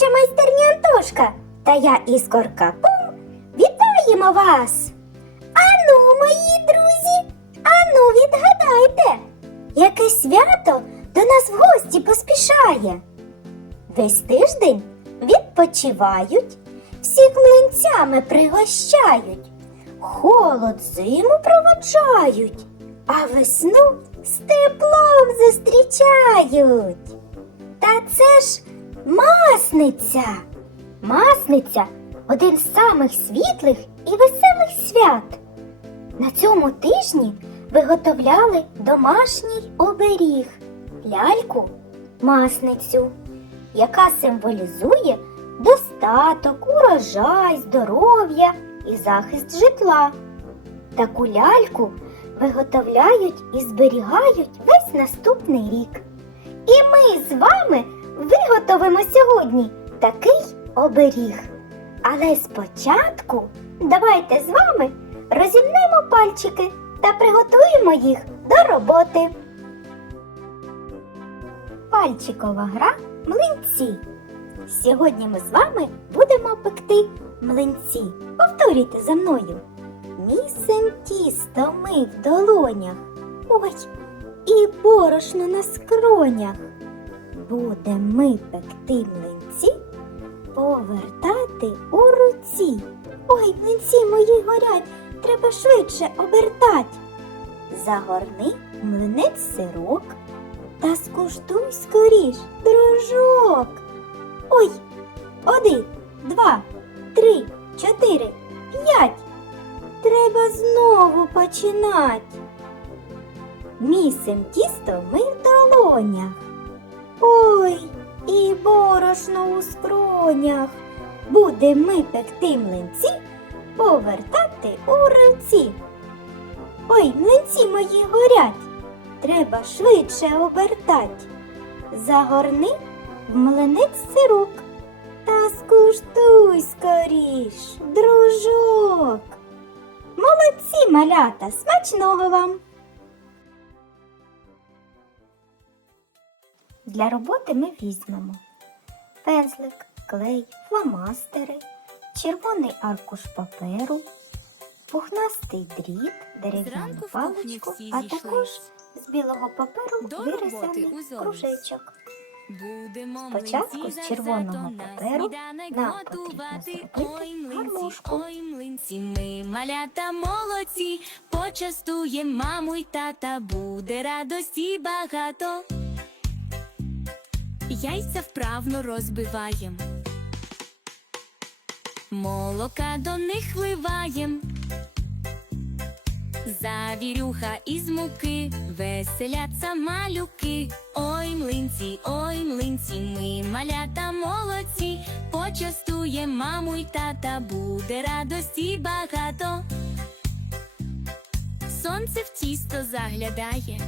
творча майстерня Антошка та я Іскорка Пум вітаємо вас! Ану, мої друзі, ану, відгадайте, яке свято до нас в гості поспішає. Весь тиждень відпочивають, всіх млинцями пригощають, холод зиму проводжають, а весну з теплом зустрічають. Та це ж масниця. Масниця один з самих світлих і веселих свят. На цьому тижні виготовляли домашній оберіг ляльку масницю, яка символізує достаток, урожай, здоров'я і захист житла. Таку ляльку виготовляють і зберігають весь наступний рік. І ми з вами виготовимо сьогодні такий оберіг. Але спочатку давайте з вами розімнемо пальчики та приготуємо їх до роботи. Пальчикова гра млинці. Сьогодні ми з вами будемо пекти млинці. Повторюйте за мною. Місим тісто ми в долонях. Ой, і борошно на скронях. Будем ми пекти млинці, повертати у руці. Ой, млинці мої горять, треба швидше обертать. Загорни млинець сирок та скуштуй скоріш, дружок. Ой, один, два, три, чотири, п'ять. Треба знову починать. Місим тісто ми в долонях. Ой, і борошно у скронях. Будем ми пекти млинці, повертати у руці. Ой, млинці мої горять, треба швидше обертать. Загорни в млинець сирок та скуштуй скоріш, дружок. Молодці, малята, смачного вам! Для роботи ми візьмемо пензлик, клей, фломастери, червоний аркуш паперу, пухнастий дріт, дерев'яну паличку, а також з білого паперу вирізаний кружечок. Будемо Спочатку з червоного паперу нам потрібно зробити гармошку. ой, млинці, ми малята молодці, почастує маму й тата, буде радості багато. Яйця вправно розбиваєм. Молока до них вливаєм. Завірюха із муки, веселяться малюки. Ой, млинці, ой, млинці, ми малята молодці. Почастує маму й тата, буде радості багато. Сонце в тісто заглядає.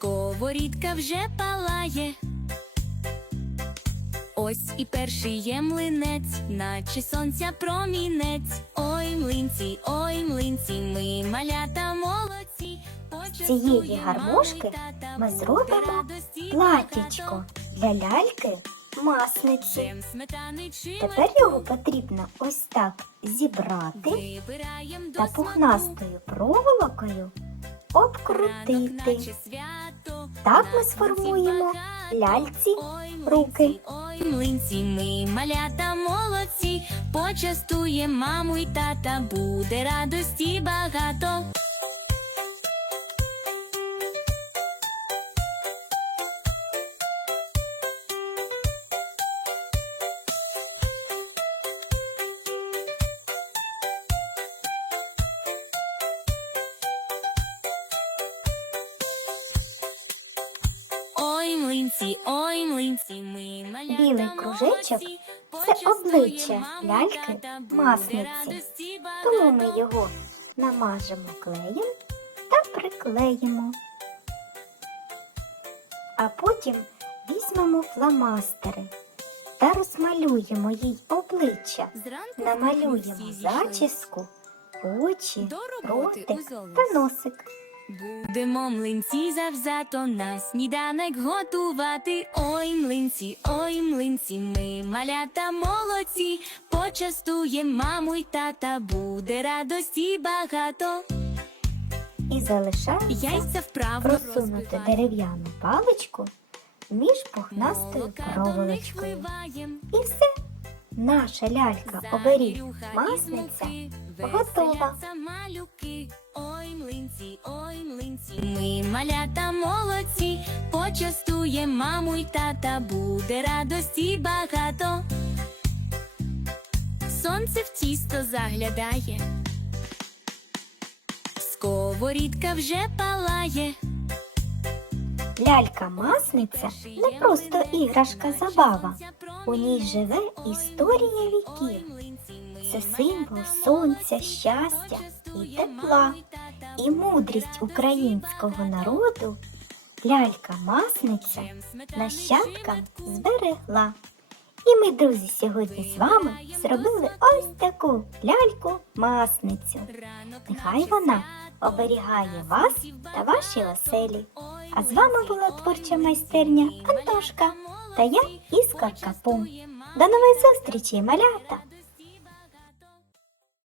Сковорідка вже палає. Ось і перший є млинець, наче сонця промінець. Ой, млинці, ой, млинці, ми малята молодці. З цієї гармошки ми зробимо платічко для ляльки масниці. Тепер його потрібно ось так зібрати та пухнастою проволокою обкрутити. Так ми сформуємо ляльці руки. Ой, млинці, ми малята молодці, почастує маму й тата, буде радості багато. Білий кружечок це обличчя ляльки масниці. Тому ми його намажемо клеєм та приклеїмо. А потім візьмемо фломастери та розмалюємо їй обличчя. Намалюємо зачіску, очі, ротик та носик. Будемо млинці завзято на сніданок готувати. Ой, млинці, ой, млинці, ми малята молодці. Почастуєм маму й тата, буде радості багато. І залишається Яйця вправо просунути дерев'яну паличку між пухнастою проволочкою. І все. Наша лялька оберіг масниця готова. Ой, млинці, ой, млинці. Ми малята молодці. Почастує маму й тата, буде радості багато. Сонце в тісто заглядає. Сковорідка вже палає. Лялька-масниця не просто іграшка забава. У ній живе історія віків. Це символ сонця, щастя і тепла. І мудрість українського народу лялька-масниця нащадкам зберегла. І ми, друзі, сьогодні з вами зробили ось таку ляльку-масницю. Нехай вона оберігає вас та ваші оселі. А з вами була творча майстерня Антошка та я Іскорка Пум. До нових зустрічі, малята!